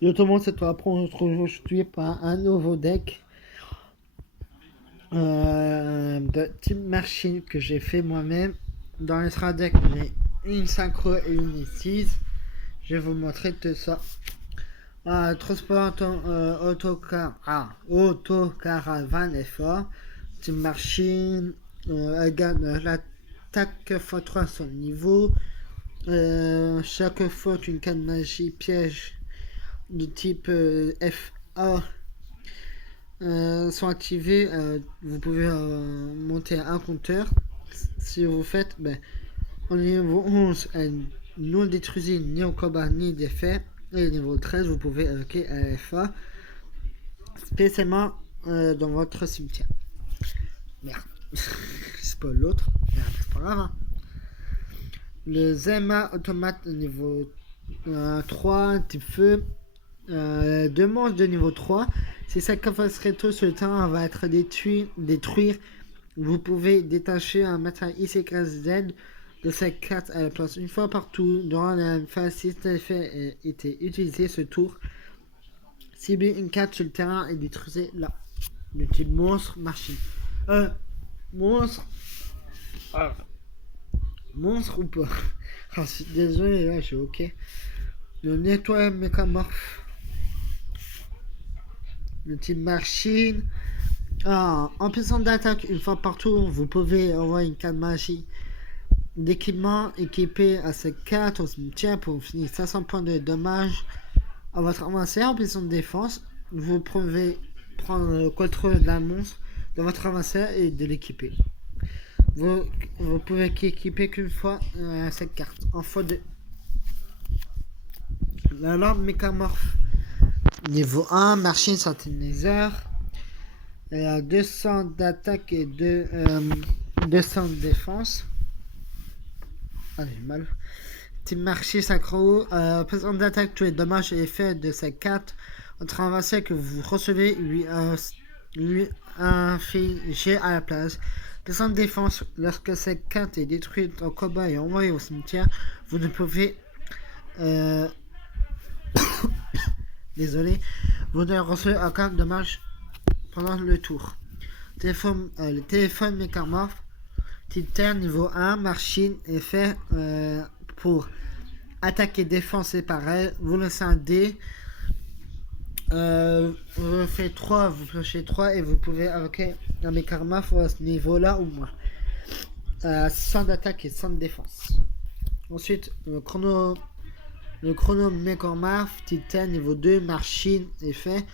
Yo tout le monde, c'est toi. Après, on se retrouve aujourd'hui par un nouveau deck de Team Machine que j'ai fait moi-même. Dans les 3 decks, j'ai une synchro et une assise. Je vais vous montrer tout ça. Transport autocaravane est fort. Team Machine, elle gagne l'attaque x3 son niveau. Chaque fois qu'une canne magie piège de type FA sont activés, vous pouvez monter un compteur. Si vous faites, au niveau 11, non détruisez ni au combat ni d'effet. Et au niveau 13, vous pouvez évoquer FA spécialement dans votre cimetière. Merde, c'est pas l'autre. Merde, c'est pas grave. Hein. Le Zema automate niveau 3, type feu. Deux manches de niveau 3. Si sa capacité rétro sur le terrain va être détruire, vous pouvez détacher un matériel IC15Z de sa carte à la place une fois partout. Durant la phase, si cet effet était utilisé ce tour, ciblez une carte sur le terrain et détruisez-la. Le type monstre, machine. Monstre. Ah. Monstre ou pas? Ah, désolé, là, je suis ok. Le nettoyeur mécamorphe. Le type machine. En puissance d'attaque, une fois partout, vous pouvez envoyer une carte magie d'équipement équipé à cette carte au cimetière pour finir 500 points de dommages à votre avancée. En puissance de défense, vous pouvez prendre le contrôle d'un monstre de votre avancée et de l'équiper. Vous pouvez équiper qu'une fois cette carte en x2. La lampe mécamorphe niveau 1, machine synthétiseur. Elle a 200 d'attaque et 200 de défense. Ah, j'ai mal. Team marché synchro. Présente d'attaque, tous les dommages et effets de sa carte. Votre avancé que vous recevez lui infligé à la place. Présente défense. Lorsque cette carte est détruite en combat et envoyée au cimetière, vous ne pouvez. Désolé. Vous ne recevez aucun dommage pendant le tour. Le téléphone mécamorphe. Titan niveau 1, machine est fait pour attaque et défense séparées. Vous laissez un dé. Vous faites 3, vous pionchez 3 et vous pouvez invoquer un mécamorphe à ce niveau-là ou moins. 100 d'attaque et 100 de défense. Ensuite, le chrono mécamorphe, Titan niveau 2, machine est fait.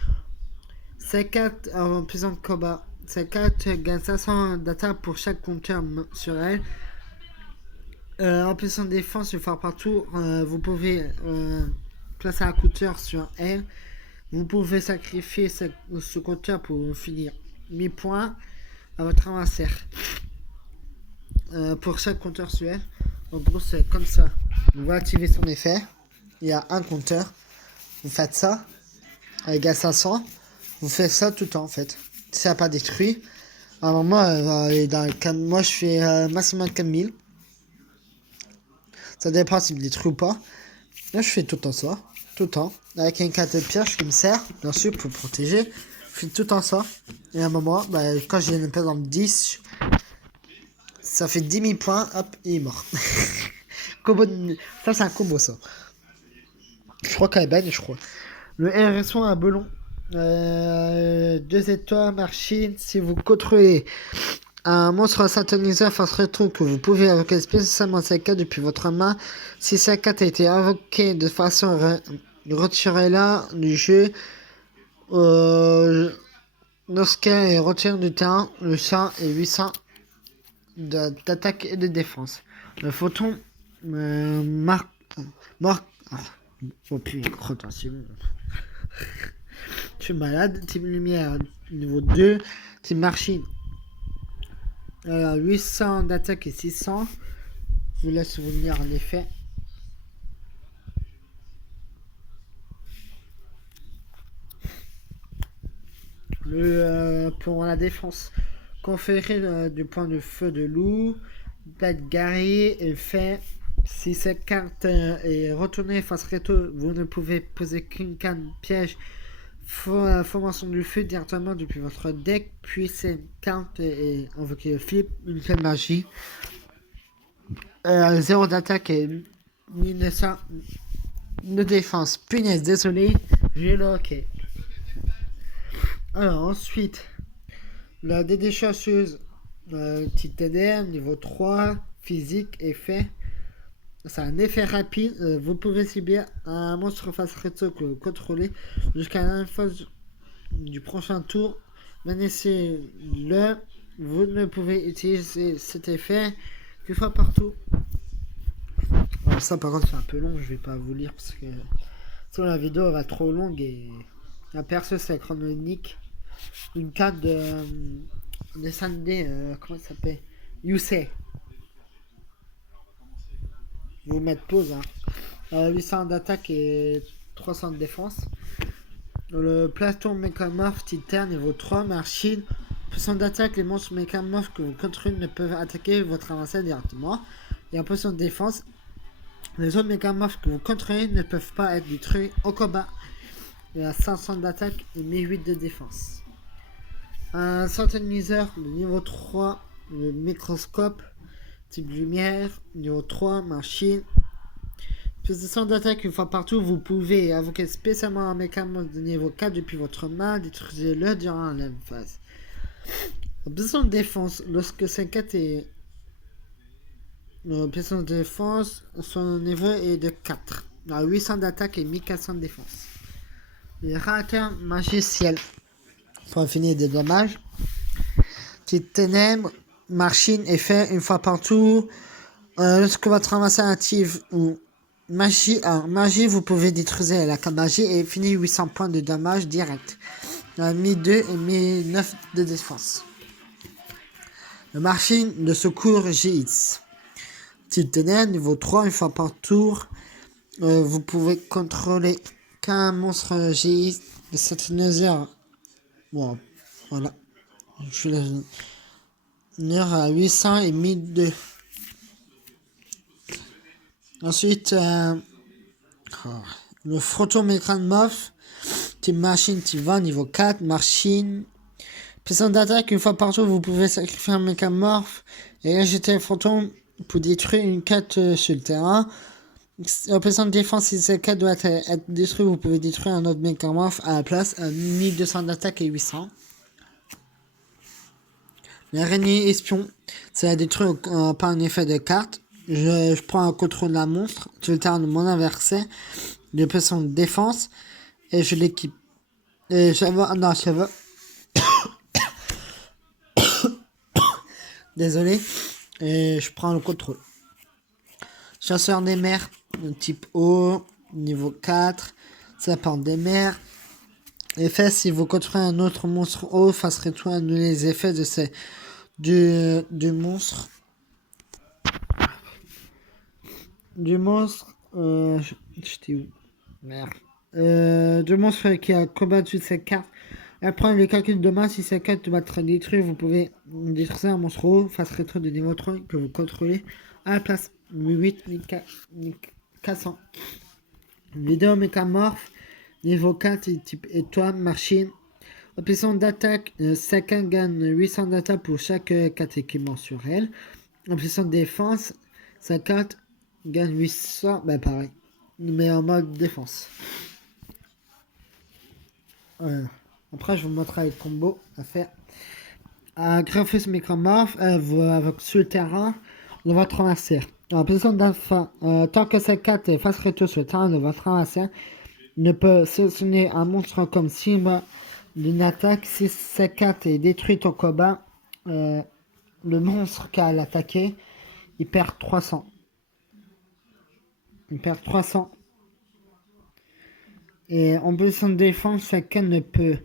4 en puissance de combat. Cette carte gagne 500 d'attaque pour chaque compteur sur elle. En puissance de défense, une fois partout, vous pouvez placer un compteur sur elle. Vous pouvez sacrifier ce compteur pour finir 1000 points à votre adversaire. Pour chaque compteur sur elle. En gros, c'est comme ça. Vous activez son effet. Il y a un compteur. Vous faites ça. Avec à 500. Vous faites ça tout le temps en fait. Si ça n'a pas détruit. À un moment, moi je fais maximum 4000. Ça dépend s'il me détruit ou pas. Là je fais tout le temps ça. Tout le temps. Avec une carte de pioche qui me sert, bien sûr, pour protéger. Je fais tout le temps ça. Et à un moment, quand j'ai une par exemple 10, ça fait 10 000 points. Hop, il est mort. Ça c'est un combo ça. Je crois qu'elle est belle, je crois. Le RS1 à Belon. 2 étoiles, machine. Si vous contrôlez un monstre synthétiseur face rétro que vous pouvez invoquer spécialement cette carte depuis votre main. Si cette carte a été invoquée de façon retirez-la du jeu. Lorsqu'elle est retirée du terrain, le 100 et 800 d'attaque et de défense. Le photon marque. Oh putain, attention. Je suis malade. Team lumière niveau 2. Team machine 800 d'attaque et 600. Je vous laisse vous lire l'effet. Pour la défense, conférer du point de feu de loup, bête guerrier et fait Si cette carte est retournée face rétro, vous ne pouvez poser qu'une carte piège formation du feu directement depuis votre deck, puis cette carte est invoquée flip, une carte magie. 0 d'attaque et 1900 de défense. Punaise, désolé, j'ai loqué. Alors ensuite, la DD chasseuse, TTDR, niveau 3, physique, effet. C'est un effet rapide. Vous pouvez subir un monstre face rétro que vous contrôlez jusqu'à la phase du prochain tour. Menacez-le. Vous ne pouvez utiliser cet effet qu'une fois partout. Alors ça par contre c'est un peu long, je vais pas vous lire parce que sinon la vidéo va trop longue et la perso c'est chronologique. Une carte de dessin animé, comment ça s'appelle, Yusei. Je vais vous mettre pause. 800 d'attaque et 300 de défense. Le platon mécamorphe Titan niveau 3, machine. Puissant d'attaque, les monstres mécamorphes que vous contrôlez ne peuvent attaquer votre avancée directement. Et en position de défense, les autres mécamorphes que vous contrôlez ne peuvent pas être détruits au combat. Il a 500 d'attaque et 1008 de défense. Un centeniseur de niveau 3, le microscope, type lumière, niveau 3, machine. Position d'attaque une fois partout, vous pouvez invoquer spécialement un mécamorphe de niveau 4 depuis votre main, détruisez-le durant la phase. Position de défense, lorsque cette carte est position de défense, son niveau est de 4. 800 d'attaque et 1400 de défense. Les réacteurs magiciels. Pour finir des dommages. Petite ténèbres, machine, effet, une fois par tour. Lorsque votre avancée active ou magie, magie, vous pouvez détruire la carte magie et finir 800 points de dommages direct. 1002 et 1009 de défense. Le machine de secours GX. Petite ténèbres, niveau 3, une fois par tour. Vous pouvez contrôler qu'un monstre GX de cette heure. Bon, voilà. Je vais la à 800 et 1002. Ensuite, le photomécamorphe, type machine, type 20, niveau 4, machine. Puissance d'attaque, une fois par tour, vous pouvez sacrifier un mécamorphe et rejeter le photon pour détruire une carte sur le terrain. En puissance de défense, si cette carte doit être détruite, vous pouvez détruire un autre mécamorphe à la place, à 1200 d'attaque et 800. L'araignée espion, c'est la détruire par un effet de carte. Je prends un contrôle d'un monstre sur le terrain de mon adversaire, de puissance de défense, et je l'équipe. Et je désolé. Et je prends le contrôle. Chasseur des mers, type O, niveau 4, serpent des mers. Effet, si vous contrôlez un autre monstre O, facerait tout annuler les effets de ces du monstre. Du monstre. J'étais où? Merde. Du monstre qui a combattu cette carte. Après le calcul de dommages, si cette carte doit être détruite, vous pouvez détruire un monstre haut face rétro de niveau 3 que vous contrôlez à la place 8 1400. Vidéo mécamorphe, niveau 4, type étoile, machine. Option d'attaque, chacun gagne 800 d'attaque pour chaque carte équipement sur elle. Option de défense, sa carte gagne 800, ben pareil, mais en mode défense. Après, je vous montrerai les combos à faire. Graphus mécamorphe, avec sur le terrain de votre adversaire. En position d'alpha, tant que cette carte est face rétro sur le terrain de votre adversaire, ne peut sélectionner un monstre comme cible d'une attaque. Si cette carte est détruite au combat, le monstre qui a l'attaqué, il perd 300. Il perd 300. Et en position de défense, cette carte ne peut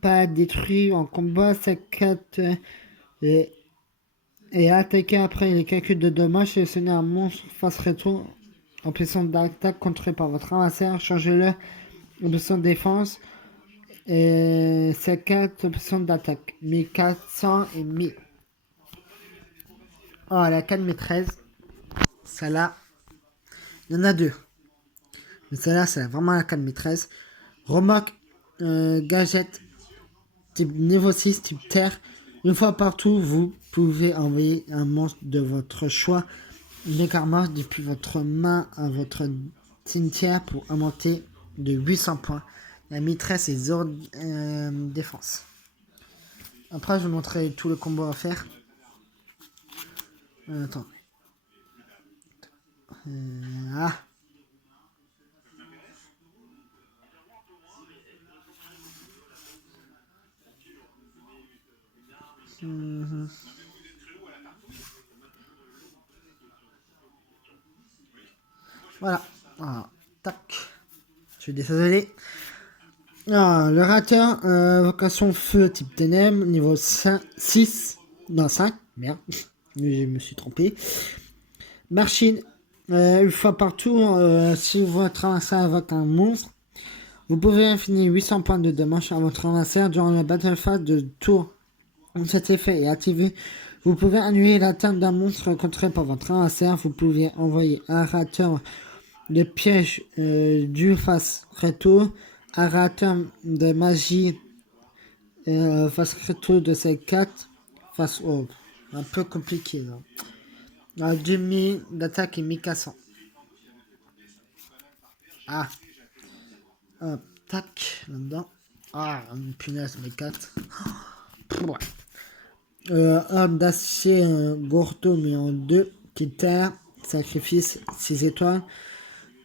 pas être détruite en combat. Cette carte est attaquée après les calculs de dommages. Sélectionnez un monstre face rétro en position d'attaque contrôlé par votre adversaire. Changez-le en position de défense. Et cette carte option d'attaque 1400 et 1000. Oh, la 4 maîtresse. Celle-là, il y en a deux. Mais celle-là, c'est vraiment la carte maîtresse. Remorque, gadget, type niveau 6, type terre. Une fois partout, vous pouvez envoyer un monstre de votre choix légalement depuis votre main à votre cimetière pour augmenter de 800 points. La maîtresse est 0 défense. Après, je vais vous montrer tout le combo à faire. Attends. Ah. Mhm. Voilà. Ah, tac. Je suis désolé. Ah, le rateur, vocation feu type ténèbres, niveau 5, 6, non 5, merde, je me suis trompé. Machine, une fois par tour, si votre adversaire invoque un monstre, vous pouvez infliger 800 points de dommage à votre adversaire durant la battle phase de tour. Quand cet effet est activé, vous pouvez annuler l'attaque d'un monstre contré par votre adversaire. Vous pouvez envoyer un rateur de piège du face retour, un rateur de magie face retour de ces 4 face au un peu compliqué là. Un demi d'attaque et mi-cassant. Ah, hop, tac, là-dedans. Ah, une punaise, mes 4. Ouais. Arme d'acier Gordo mis en 2. Terre, sacrifice 6 étoiles.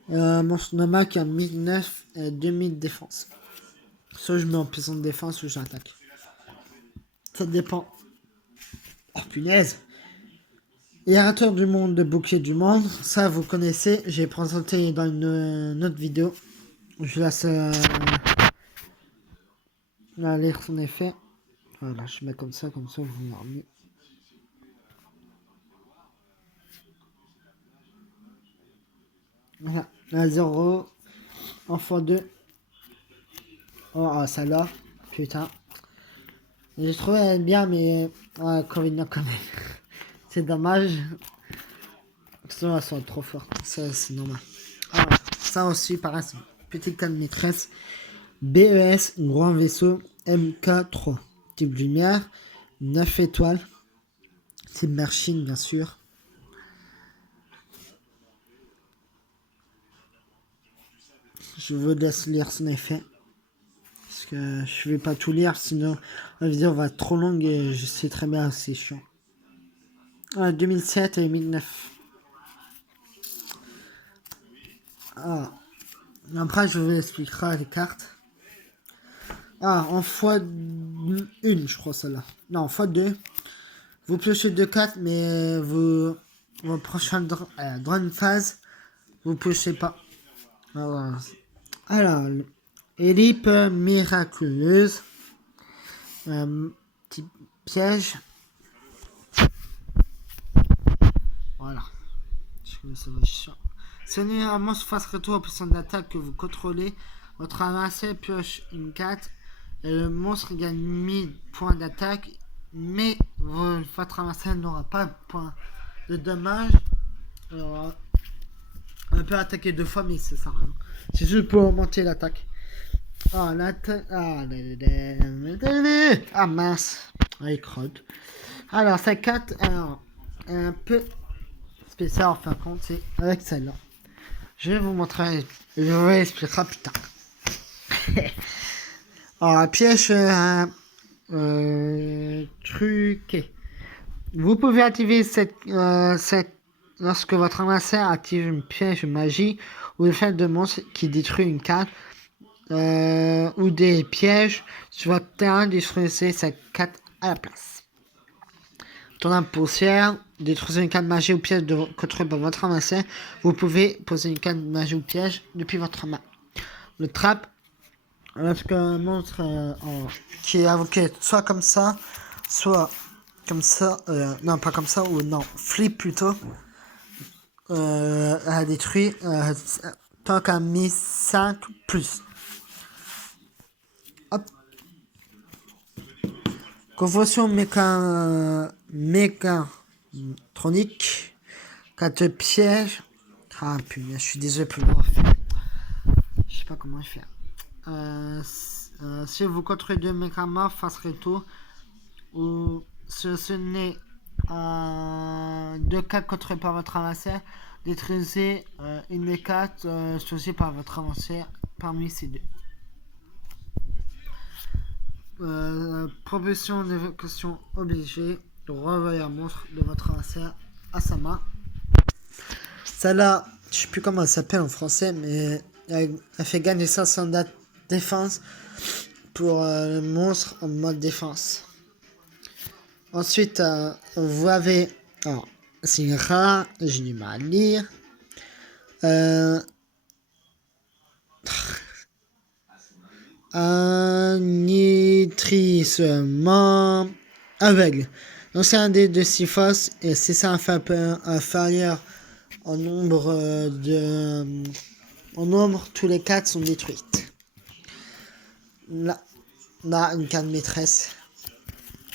Monstre normal qui a 1009 et 2000 défense. Soit je mets en puissance de défense ou j'attaque. Ça dépend. Oh punaise. Libérateur du monde de bouclier du monde. Ça vous connaissez. J'ai présenté dans une autre vidéo. Je laisse lire son effet. Voilà, je mets comme ça je vous verrai mieux. Voilà, la 0 en x2. Oh, ça là, putain. J'ai trouvé elle bien, mais Covid non quand même. C'est dommage. Sinon, elles sont trop fortes. Ça, c'est normal. Alors, ça aussi, pareil, c'est une petite canne maîtresse. BES, grand vaisseau, MK3. Type lumière, 9 étoiles. Type machine, bien sûr. Je vous laisse lire son effet. Parce que je vais pas tout lire, sinon la vidéo va être trop longue et je sais très bien, c'est chiant. 2007 et 2009. Ah. Après, je vous expliquerai les cartes. Ah, en x1, je crois, celle-là. Non, x2. Vous piochez 2 cartes, mais vos prochaines drone phase, vous piochez pas. Alors, ellipse miraculeuse. Petit piège. Voilà. Ça va chiant. Si un monstre face retour au puissance d'attaque que vous contrôlez, votre avancé pioche une carte et le monstre gagne 1000 points d'attaque, mais votre avancé n'aura pas de points de dommage. Alors, on peut attaquer 2 fois, mais c'est ça. Hein. C'est juste pour augmenter l'attaque. Ah, l'attaque. Ah, mince. Ah, il crotte. Alors, cette carte, alors, un peu spéciale en fin de compte, c'est avec celle-là. Je vais vous montrer, je vous expliquerai plus tard. Alors, la piège truquée. Vous pouvez activer cette lorsque votre adversaire active une piège magie ou le fait de monstre qui détruit une carte ou des pièges sur votre terrain, détruisez cette carte à la place. Tournant poussière, détruisez une carte magie ou piège contrôlée par votre adversaire. Vous pouvez poser une carte magie ou piège depuis votre main. Le trap, lorsqu'un monstre qui est invoqué soit comme ça, soit comme ça, non pas comme ça, ou non, flip plutôt, a détruit tant qu'à mis 5 plus. Hop. Convention mécatronique. 4 pièges. Ah punaise, je suis désolé pour l'avoir fait. Je sais pas comment faire. Si vous contrôlez 2 mécamorphes face réto, ou ce n'est 2 cartes contrôlées par votre adversaire, détruisez une des cartes choisies par votre adversaire parmi ces deux. Proposition d'évocation obligée, renvoyer un monstre de votre adversaire à sa main. Celle-là, je sais plus comment elle s'appelle en français, mais elle fait gagner 500 de défense pour le monstre en mode défense. Ensuite, vous avez... Alors, c'est rare, j'ai du mal à lire. Un nitrissement aveugle. Donc c'est un dé de 6 faces et si c'est inférieur en nombre en nombre, tous les 4 sont détruites. Là, une carte maîtresse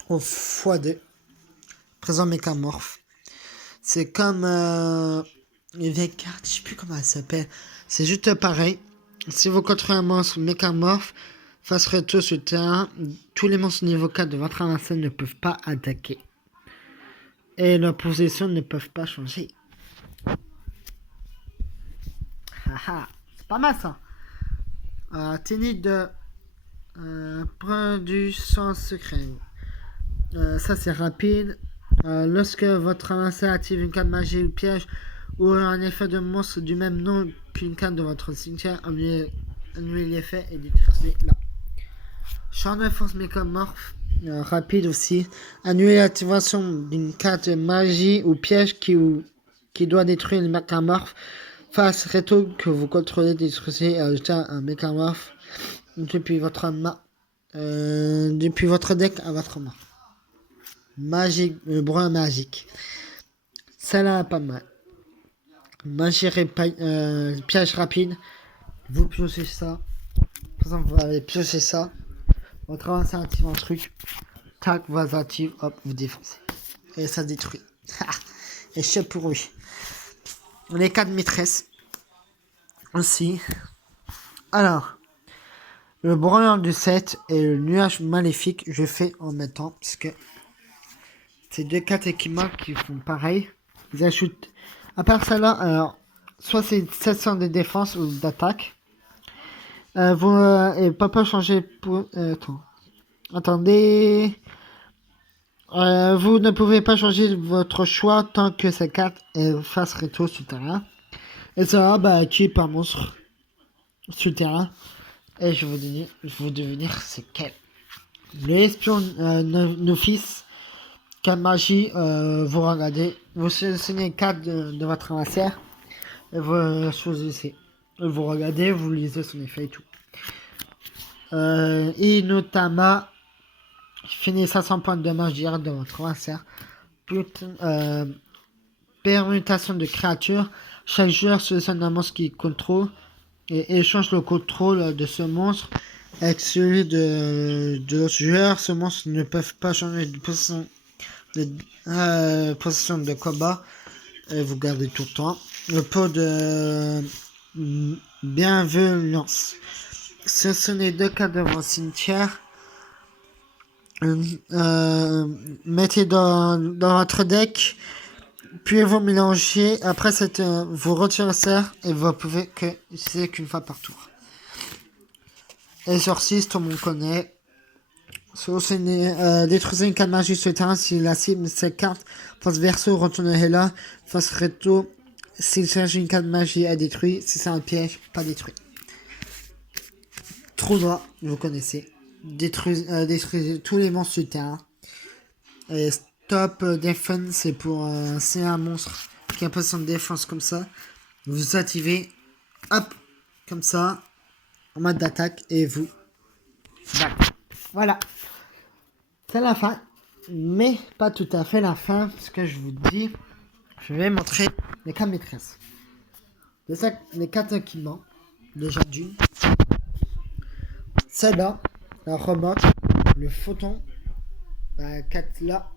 au x2. Présent mécamorphe. C'est comme une vieille carte, je sais plus comment elle s'appelle. C'est juste pareil. Si vous contrôlez un monstre mécamorphe, face retour sur le terrain, tous les monstres niveau 4 de votre adversaire ne peuvent pas attaquer. Et leurs positions ne peuvent pas changer. C'est pas mal ça. Tenue de production secret. Ça c'est rapide. Lorsque votre adversaire active une carte magie ou piège ou un effet de monstre du même nom qu'une carte de votre cimetière, annulez l'effet et détruisez-la. Champ de force mécamorphe, rapide aussi. Annuler l'activation d'une carte magie ou piège qui doit détruire le mécamorphe. Face réto que vous contrôlez, détruisez et ajoutez un mécamorphe depuis votre main, depuis votre deck à votre main. Magique, bruit magique. Celle-là, pas mal. Magie piège rapide. Vous piochez ça. Par exemple, vous allez piocher ça. Votre avancée active un truc. Tac, vous active, hop, vous défoncez. Et ça détruit. Et chef pour lui. Les 4 maîtresses. Aussi. Alors. Le broyeur du 7 et le nuage maléfique, je fais en même temps. Parce que c'est 2 cartes équipements qui font pareil. Ils ajoutent. À part celle-là, alors. Soit c'est 700 de défense ou d'attaque. Et pas changer pour... Attendez. Vous ne pouvez pas changer votre choix tant que cette carte est face rétro sur le terrain. Et ça va tuer par monstre sur le terrain. Et je vais vous devenir c'est quel. L'espion novice. Quelle magie vous regardez. Vous sélectionnez une carte de votre adversaire. Et vous choisissez. Vous regardez, vous lisez son effet et tout. Inotama finit 500 points de dommage direct de votre adversaire. Permutation de créatures. Chaque joueur sélectionne un monstre qu'il contrôle et échange le contrôle de ce monstre avec celui de l'autre joueur. Ce monstre ne peuvent pas changer de position de combat. Et vous gardez tout le temps. Le pot de bienveillance. Sélectionnez 2 cartes de votre cimetière. Mettez dans votre deck. Puis vous mélangez. Après, vous retirez le cerf et vous pouvez que utiliser qu'une fois par tour. Exorciste, tout le monde connaît. Détruisez une carte magie sur le terrain si la cible cette carte. Face verso, retournez là. Face recto, s'il s'agit d'une carte magie à détruire. Si c'est un piège, pas détruit. Trou droit, vous connaissez. Détruisez tous les monstres sur le terrain. Et stop defense, c'est pour c'est un monstre qui a pas son défense comme ça. Vous activez, hop, comme ça, en mode d'attaque et vous. Voilà. C'est la fin, mais pas tout à fait la fin, parce que je vous dis, je vais montrer les 4 maîtresses. Les 4 équipements, déjà d'une. Celle-là, la remote, le photon, la 4 là,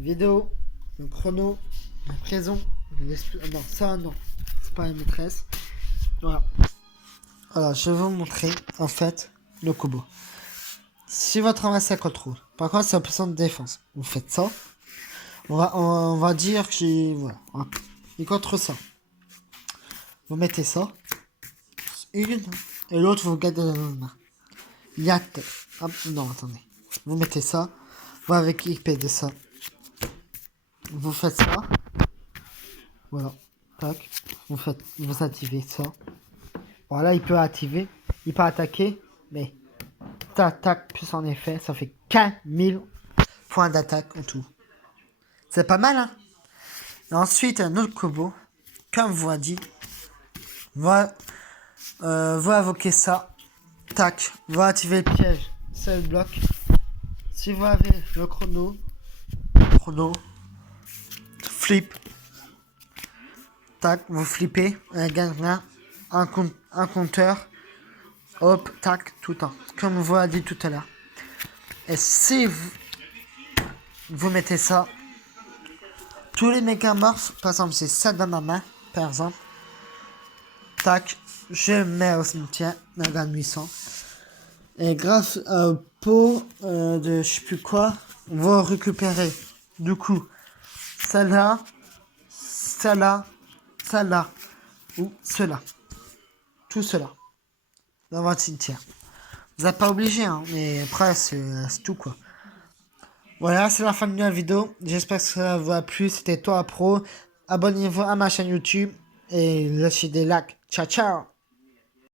vidéo, le chrono, La prison. Non, ça non. C'est pas la maîtresse. Voilà. Alors, je vais vous montrer, en fait, le Kobo. Si votre adversaire contrôle, par contre, c'est en position de défense. Vous faites ça. On va dire que j'ai... Voilà. Il contre ça. Vous mettez ça. Une. Et l'autre, vous gardez dans la main. Yacht. Hop, non, attendez. Vous mettez ça. Vous avez équipé de ça. Vous faites ça. Voilà. Tac. Vous activez ça. Voilà, il peut activer. Il peut attaquer. Mais tac, plus en effet, ça fait 4000 points d'attaque en tout. C'est pas mal, hein? Et ensuite, un autre Kobo, comme vous a dit, va invoquer ça. Tac, va activer le piège. C'est le bloc. Si vous avez le chrono, flip. Tac, vous flippez. Un gagnant, un compteur. Hop, tac, tout le temps. Comme vous a dit tout à l'heure. Et si vous mettez ça, tous les mégamorphes, par exemple, c'est ça dans ma main, par exemple. Tac, je le mets au cimetière, Nagan 800. Et grâce au pot de je sais plus quoi, on va récupérer, du coup, celle-là, ou cela. Tout cela. Dans votre cimetière. Vous n'êtes pas obligé, hein, mais après, c'est tout, quoi. Voilà, c'est la fin de la vidéo. J'espère que ça vous a plu. C'était Toi Pro. Abonnez-vous à ma chaîne YouTube et lâchez des likes. Ciao, ciao!